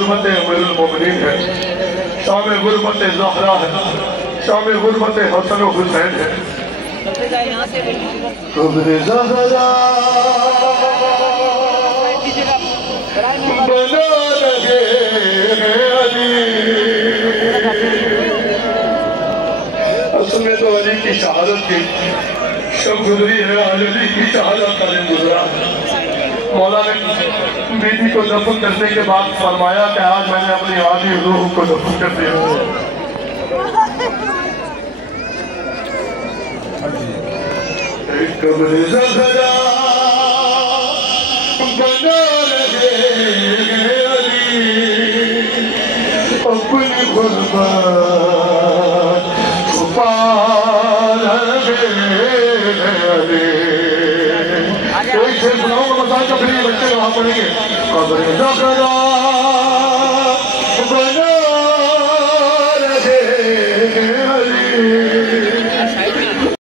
गुरबत अमीरुल मोमिनीन है, शाम गुरबत ज़हरा है, शाम गुरबत हसन और हुसैन है। कब्र ज़हरा बना रहे हैं अली, उसमें तो अली की शहादत की शब गुजरी है, अली की शहादत का दिन गुजरा है। मौला ने बीवी को दफन करने के बाद फरमाया कि आज मैंने अपनी आधी रूह को दफन कर दिया। कब्र ज़हरा बना रहे हैं अली, अपनी गुर्बत छुपा रहे हैं अली। कोई शेर सुनाऊंगा मसाल का, फिर बच्चे वहां पढ़ेंगे। कब्र ज़हरा बना रहे हैं अली,